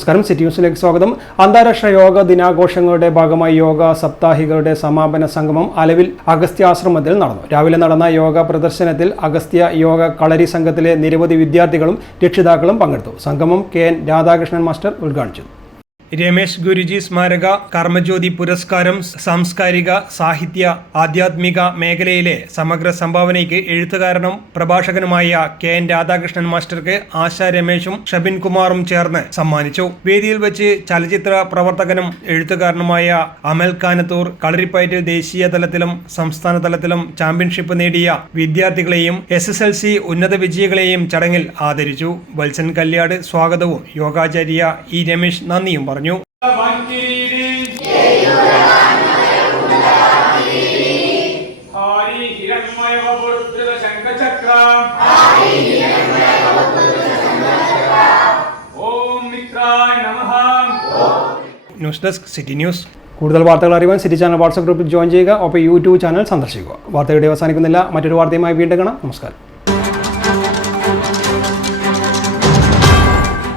നമസ്കാരം, സിറ്റി ന്യൂസിലേക്ക് സ്വാഗതം. അന്താരാഷ്ട്ര യോഗ ദിനാഘോഷങ്ങളുടെ ഭാഗമായി യോഗ സപ്താഹികളുടെ സമാപന സംഗമം അലവിൽ അഗസ്ത്യാശ്രമത്തിൽ നടന്നു. രാവിലെ നടന്ന യോഗ പ്രദർശനത്തിൽ അഗസ്ത്യ യോഗ കളരി സംഘത്തിലെ നിരവധി വിദ്യാർത്ഥികളും രക്ഷിതാക്കളും പങ്കെടുത്തു. സംഗമം കെ.എൻ. രാധാകൃഷ്ണൻ മാസ്റ്റർ ഉദ്ഘാടിച്ചു. രമേശ് ഗുരുജി സ്മാരക കർമ്മജ്യോതി പുരസ്കാരം സാംസ്കാരിക, സാഹിത്യ, ആധ്യാത്മിക മേഖലയിലെ സമഗ്ര സംഭാവനയ്ക്ക് എഴുത്തുകാരനും പ്രഭാഷകനുമായ കെ.എൻ. രാധാകൃഷ്ണൻ മാസ്റ്റർക്ക് ആശ രമേശും ഷബിൻ കുമാറും ചേർന്ന് സമ്മാനിച്ചു. വേദിയിൽ വെച്ച് ചലച്ചിത്ര പ്രവർത്തകനും എഴുത്തുകാരനുമായ അമൽ കാനത്തൂർ കളരിപ്പയറ്റിൽ ദേശീയ തലത്തിലും സംസ്ഥാന തലത്തിലും ചാമ്പ്യൻഷിപ്പ് നേടിയ വിദ്യാർത്ഥികളെയും SSLC ഉന്നത വിജയികളെയും ചടങ്ങിൽ ആദരിച്ചു. വത്സൻ കല്യാട് സ്വാഗതവും യോഗാചാര്യ ഇ. രമേശ് നന്ദിയും പറഞ്ഞു. News desk, city news. കൂടുതൽ വാർത്തകൾ അറിയാൻ സിറ്റി ചാനൽ വാട്സ്ആപ്പ് ഗ്രൂപ്പിൽ ജോയിൻ ചെയ്യുക. ഒപ്പം യൂട്യൂബ് ചാനൽ സന്ദർശിക്കുക. വാർത്തയുടെ അവസാനിക്കുന്നില്ല. മറ്റൊരു വാർത്തയുമായി വീണ്ടും കാണാം. നമസ്കാരം.